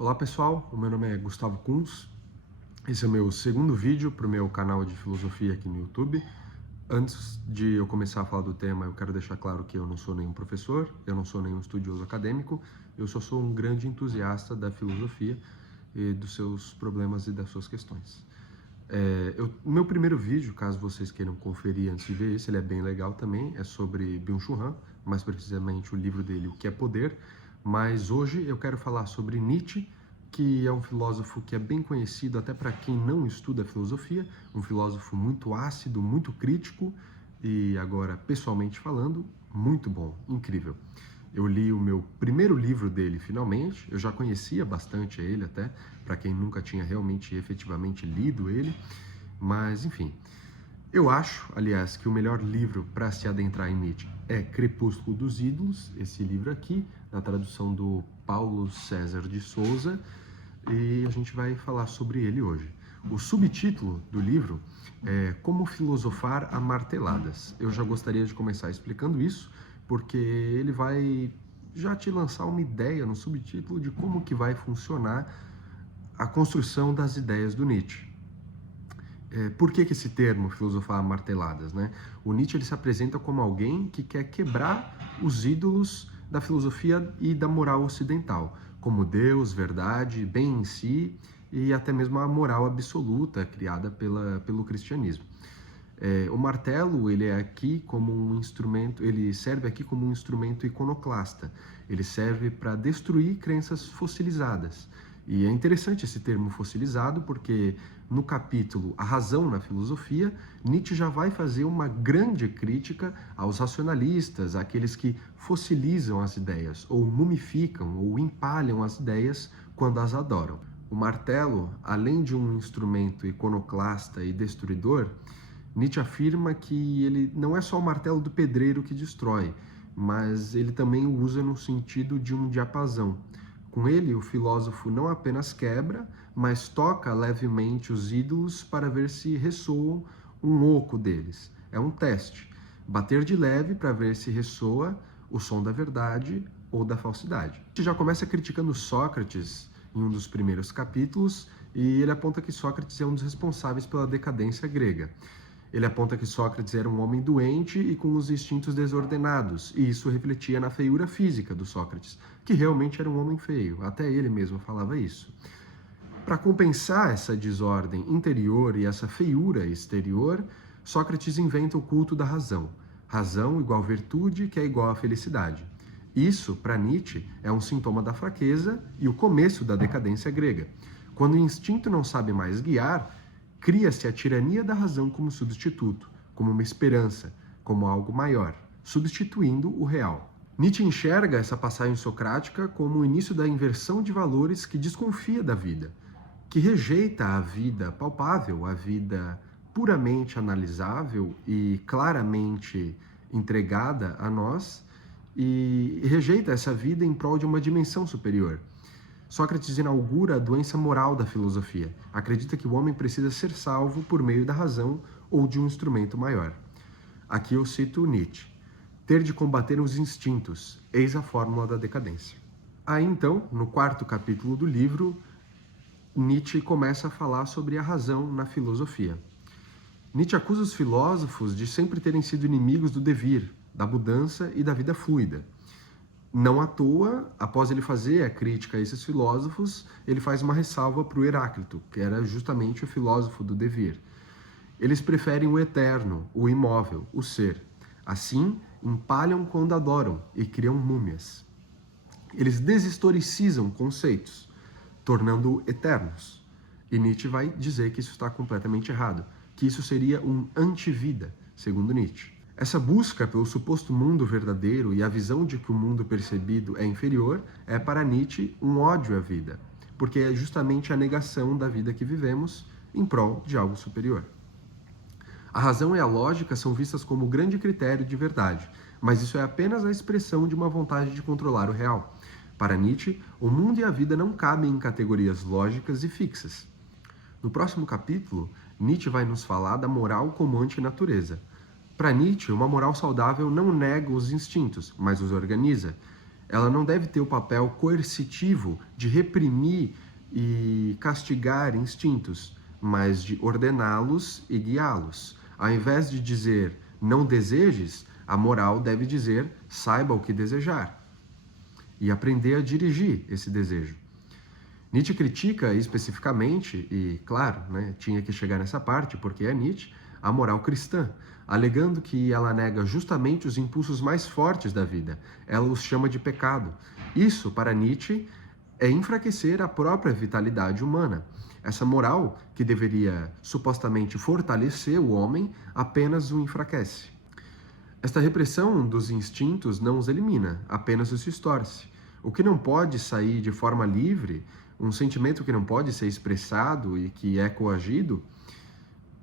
Olá pessoal, o meu nome é Gustavo Kunz. Esse é o meu segundo vídeo para o meu canal de filosofia aqui no YouTube. Antes de eu começar a falar do tema, eu quero deixar claro que eu não sou nenhum professor, eu não sou nenhum estudioso acadêmico, eu só sou um grande entusiasta da filosofia e dos seus problemas e das suas questões. O meu primeiro vídeo, caso vocês queiram conferir antes de ver esse, ele é bem legal também, é sobre Byung-Chul Han, mais precisamente o livro dele, O que é Poder, mas hoje eu quero falar sobre Nietzsche, que é um filósofo que é bem conhecido até para quem não estuda filosofia, um filósofo muito ácido, muito crítico e agora, pessoalmente falando, muito bom, incrível. Eu li o meu primeiro livro dele finalmente, eu já conhecia bastante ele até, para quem nunca tinha realmente efetivamente lido ele, mas enfim. Eu acho, aliás, que o melhor livro para se adentrar em Nietzsche é Crepúsculo dos Ídolos, esse livro aqui, na tradução do Paulo César de Souza, e a gente vai falar sobre ele hoje. O subtítulo do livro é Como Filosofar a Marteladas. Eu já gostaria de começar explicando isso, porque ele vai já te lançar uma ideia no subtítulo de como que vai funcionar a construção das ideias do Nietzsche. Por que esse termo, filosofar a marteladas, né? O Nietzsche ele se apresenta como alguém que quer quebrar os ídolos da filosofia e da moral ocidental, como Deus, verdade, bem em si e até mesmo a moral absoluta criada pelo cristianismo. O martelo ele é aqui como um instrumento, ele serve aqui como um instrumento iconoclasta. Ele serve para destruir crenças fossilizadas. E é interessante esse termo fossilizado porque no capítulo A Razão na Filosofia, Nietzsche já vai fazer uma grande crítica aos racionalistas, àqueles que fossilizam as ideias, ou mumificam, ou empalham as ideias quando as adoram. O martelo, além de um instrumento iconoclasta e destruidor, Nietzsche afirma que ele não é só o martelo do pedreiro que destrói, mas ele também o usa no sentido de um diapasão. Com ele, o filósofo não apenas quebra, mas toca levemente os ídolos para ver se ressoam um oco deles. É um teste. Bater de leve para ver se ressoa o som da verdade ou da falsidade. A gente já começa criticando Sócrates em um dos primeiros capítulos, e ele aponta que Sócrates é um dos responsáveis pela decadência grega. Ele aponta que Sócrates era um homem doente e com os instintos desordenados, e isso refletia na feiura física do Sócrates, que realmente era um homem feio, até ele mesmo falava isso. Para compensar essa desordem interior e essa feiura exterior, Sócrates inventa o culto da razão. Razão igual virtude, que é igual à felicidade. Isso, para Nietzsche, é um sintoma da fraqueza e o começo da decadência grega. Quando o instinto não sabe mais guiar, cria-se a tirania da razão como substituto, como uma esperança, como algo maior, substituindo o real. Nietzsche enxerga essa passagem socrática como o início da inversão de valores que desconfia da vida, que rejeita a vida palpável, a vida puramente analisável e claramente entregada a nós, e rejeita essa vida em prol de uma dimensão superior. Sócrates inaugura a doença moral da filosofia. Acredita que o homem precisa ser salvo por meio da razão ou de um instrumento maior. Aqui eu cito Nietzsche. Ter de combater os instintos, eis a fórmula da decadência. Aí então, no quarto capítulo do livro, Nietzsche começa a falar sobre a razão na filosofia. Nietzsche acusa os filósofos de sempre terem sido inimigos do devir, da mudança e da vida fluida. Não à toa, após ele fazer a crítica a esses filósofos, ele faz uma ressalva para o Heráclito, que era justamente o filósofo do devir. Eles preferem o eterno, o imóvel, o ser. Assim, empalham quando adoram e criam múmias. Eles deshistoricizam conceitos, tornando-o eternos. E Nietzsche vai dizer que isso está completamente errado, que isso seria um antivida, segundo Nietzsche. Essa busca pelo suposto mundo verdadeiro e a visão de que o mundo percebido é inferior é para Nietzsche um ódio à vida, porque é justamente a negação da vida que vivemos em prol de algo superior. A razão e a lógica são vistas como o grande critério de verdade, mas isso é apenas a expressão de uma vontade de controlar o real. Para Nietzsche, o mundo e a vida não cabem em categorias lógicas e fixas. No próximo capítulo, Nietzsche vai nos falar da moral como antinatureza. Para Nietzsche, uma moral saudável não nega os instintos, mas os organiza. Ela não deve ter o papel coercitivo de reprimir e castigar instintos, mas de ordená-los e guiá-los. Ao invés de dizer não desejes, a moral deve dizer saiba o que desejar e aprender a dirigir esse desejo. Nietzsche critica especificamente, e claro, tinha que chegar nessa parte porque é Nietzsche, a moral cristã, alegando que ela nega justamente os impulsos mais fortes da vida. Ela os chama de pecado. Isso, para Nietzsche, é enfraquecer a própria vitalidade humana. Essa moral, que deveria supostamente fortalecer o homem, apenas o enfraquece. Esta repressão dos instintos não os elimina, apenas os distorce. O que não pode sair de forma livre, um sentimento que não pode ser expressado e que é coagido,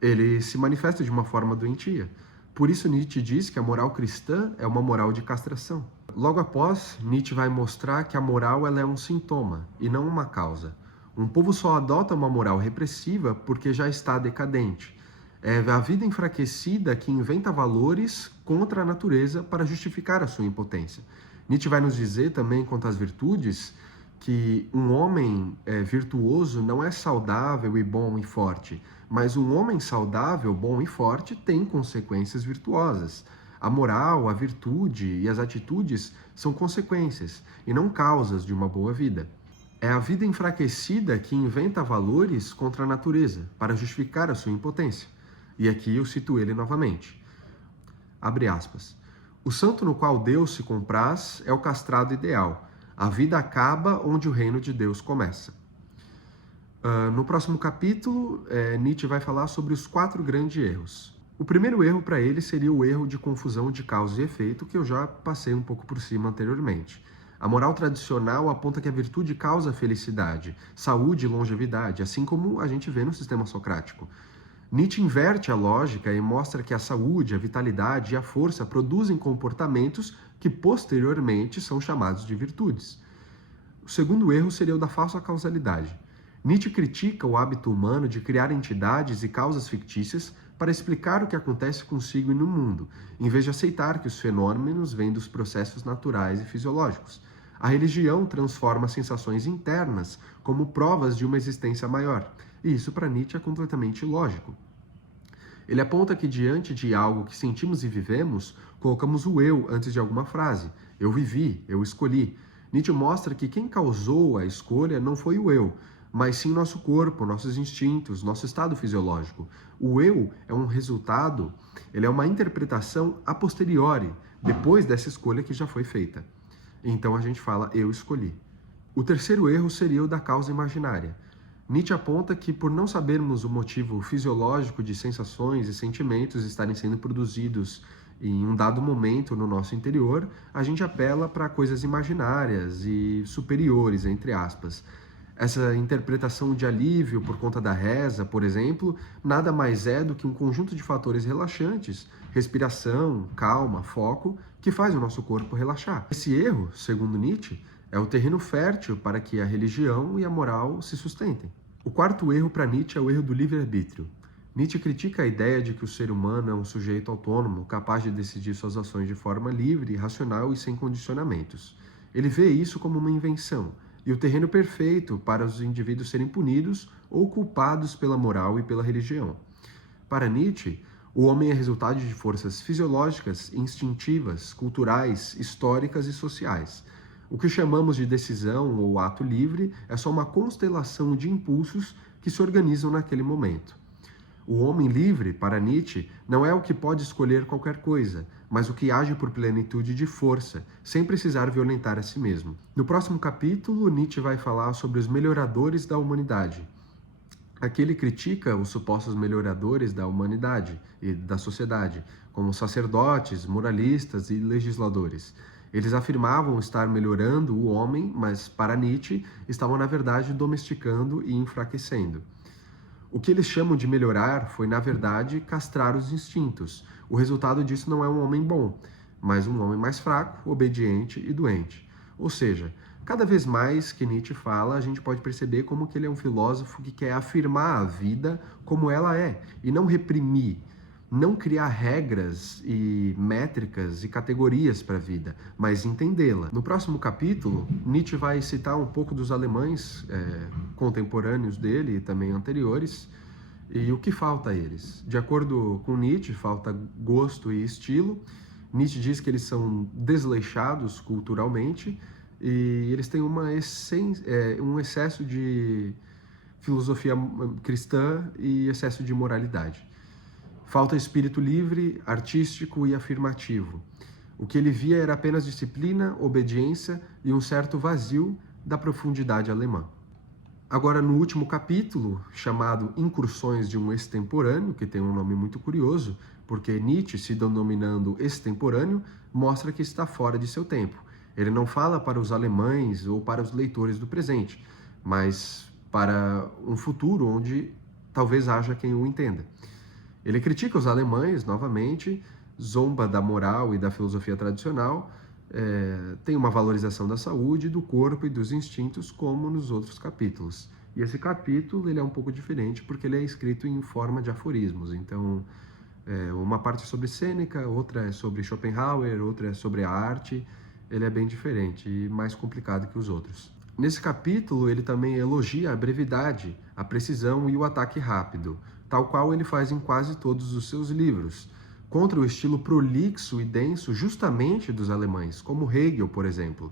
ele se manifesta de uma forma doentia. Por isso Nietzsche diz que a moral cristã é uma moral de castração. Logo após, Nietzsche vai mostrar que a moral ela é um sintoma e não uma causa. Um povo só adota uma moral repressiva porque já está decadente. É a vida enfraquecida que inventa valores contra a natureza para justificar a sua impotência. Nietzsche vai nos dizer também, quanto às virtudes, que um homem virtuoso não é saudável e bom e forte, mas um homem saudável, bom e forte tem consequências virtuosas. A moral, a virtude e as atitudes são consequências e não causas de uma boa vida. É a vida enfraquecida que inventa valores contra a natureza para justificar a sua impotência. E aqui eu cito ele novamente. Abre aspas. O santo no qual Deus se compraz é o castrado ideal. A vida acaba onde o reino de Deus começa. No próximo capítulo, Nietzsche vai falar sobre os 4 grandes erros. O primeiro erro para ele seria o erro de confusão de causa e efeito, que eu já passei um pouco por cima anteriormente. A moral tradicional aponta que a virtude causa felicidade, saúde e longevidade, assim como a gente vê no sistema socrático. Nietzsche inverte a lógica e mostra que a saúde, a vitalidade e a força produzem comportamentos que posteriormente são chamados de virtudes. O segundo erro seria o da falsa causalidade. Nietzsche critica o hábito humano de criar entidades e causas fictícias para explicar o que acontece consigo e no mundo, em vez de aceitar que os fenômenos vêm dos processos naturais e fisiológicos. A religião transforma sensações internas como provas de uma existência maior, e isso para Nietzsche é completamente ilógico. Ele aponta que diante de algo que sentimos e vivemos, colocamos o eu antes de alguma frase. Eu vivi, eu escolhi. Nietzsche mostra que quem causou a escolha não foi o eu, mas sim nosso corpo, nossos instintos, nosso estado fisiológico. O eu é um resultado, ele é uma interpretação a posteriori, depois dessa escolha que já foi feita. Então a gente fala, eu escolhi. O terceiro erro seria o da causa imaginária. Nietzsche aponta que, por não sabermos o motivo fisiológico de sensações e sentimentos estarem sendo produzidos em um dado momento no nosso interior, a gente apela para coisas imaginárias e superiores, entre aspas. Essa interpretação de alívio por conta da reza, por exemplo, nada mais é do que um conjunto de fatores relaxantes, respiração, calma, foco, que faz o nosso corpo relaxar. Esse erro, segundo Nietzsche, é o terreno fértil para que a religião e a moral se sustentem. O quarto erro para Nietzsche é o erro do livre-arbítrio. Nietzsche critica a ideia de que o ser humano é um sujeito autônomo, capaz de decidir suas ações de forma livre, racional e sem condicionamentos. Ele vê isso como uma invenção, e o terreno perfeito para os indivíduos serem punidos ou culpados pela moral e pela religião. Para Nietzsche, o homem é resultado de forças fisiológicas, instintivas, culturais, históricas e sociais. O que chamamos de decisão ou ato livre é só uma constelação de impulsos que se organizam naquele momento. O homem livre, para Nietzsche, não é o que pode escolher qualquer coisa, mas o que age por plenitude de força, sem precisar violentar a si mesmo. No próximo capítulo, Nietzsche vai falar sobre os melhoradores da humanidade. Aqui ele critica os supostos melhoradores da humanidade e da sociedade, como sacerdotes, moralistas e legisladores. Eles afirmavam estar melhorando o homem, mas, para Nietzsche, estavam, na verdade, domesticando e enfraquecendo. O que eles chamam de melhorar foi, na verdade, castrar os instintos. O resultado disso não é um homem bom, mas um homem mais fraco, obediente e doente. Ou seja, cada vez mais que Nietzsche fala, a gente pode perceber como que ele é um filósofo que quer afirmar a vida como ela é, e não reprimir, não criar regras e métricas e categorias para a vida, mas entendê-la. No próximo capítulo, Nietzsche vai citar um pouco dos alemães contemporâneos dele e também anteriores, e o que falta a eles. De acordo com Nietzsche, falta gosto e estilo. Nietzsche diz que eles são desleixados culturalmente e eles têm um excesso de filosofia cristã e excesso de moralidade. Falta espírito livre, artístico e afirmativo. O que ele via era apenas disciplina, obediência e um certo vazio da profundidade alemã. Agora, no último capítulo, chamado Incursões de um Extemporâneo, que tem um nome muito curioso, porque Nietzsche, se denominando extemporâneo, mostra que está fora de seu tempo. Ele não fala para os alemães ou para os leitores do presente, mas para um futuro onde talvez haja quem o entenda. Ele critica os alemães, novamente, zomba da moral e da filosofia tradicional, tem uma valorização da saúde, do corpo e dos instintos, como nos outros capítulos. E esse capítulo ele é um pouco diferente porque ele é escrito em forma de aforismos. Então, uma parte é sobre Sêneca, outra é sobre Schopenhauer, outra é sobre a arte. Ele é bem diferente e mais complicado que os outros. Nesse capítulo, ele também elogia a brevidade, a precisão e o ataque rápido, tal qual ele faz em quase todos os seus livros, contra o estilo prolixo e denso justamente dos alemães, como Hegel, por exemplo.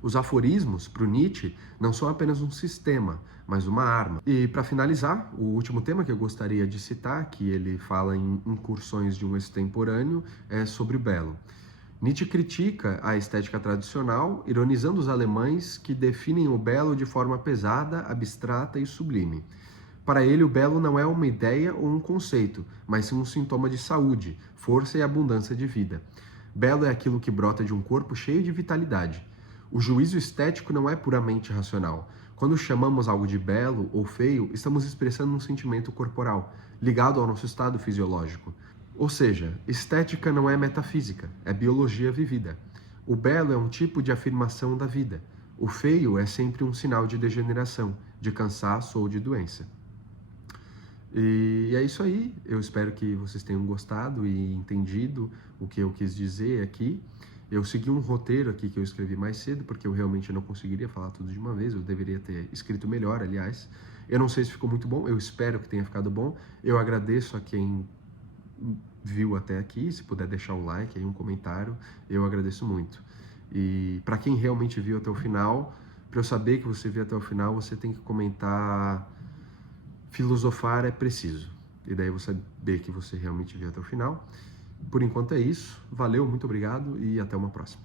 Os aforismos, para o Nietzsche, não são apenas um sistema, mas uma arma. E, para finalizar, o último tema que eu gostaria de citar, que ele fala em Incursões de um Extemporâneo, é sobre o belo. Nietzsche critica a estética tradicional, ironizando os alemães que definem o belo de forma pesada, abstrata e sublime. Para ele, o belo não é uma ideia ou um conceito, mas sim um sintoma de saúde, força e abundância de vida. Belo é aquilo que brota de um corpo cheio de vitalidade. O juízo estético não é puramente racional. Quando chamamos algo de belo ou feio, estamos expressando um sentimento corporal, ligado ao nosso estado fisiológico. Ou seja, estética não é metafísica, é biologia vivida. O belo é um tipo de afirmação da vida. O feio é sempre um sinal de degeneração, de cansaço ou de doença. E é isso aí, eu espero que vocês tenham gostado e entendido o que eu quis dizer aqui. Eu segui um roteiro aqui que eu escrevi mais cedo, porque eu realmente não conseguiria falar tudo de uma vez, eu deveria ter escrito melhor, aliás. Eu não sei se ficou muito bom, eu espero que tenha ficado bom. Eu agradeço a quem viu até aqui, se puder deixar um like aí, um comentário, eu agradeço muito. E para quem realmente viu até o final, para eu saber que você viu até o final, você tem que comentar: filosofar é preciso. E daí eu vou saber que você realmente viu até o final. Por enquanto é isso. Valeu, muito obrigado e até uma próxima.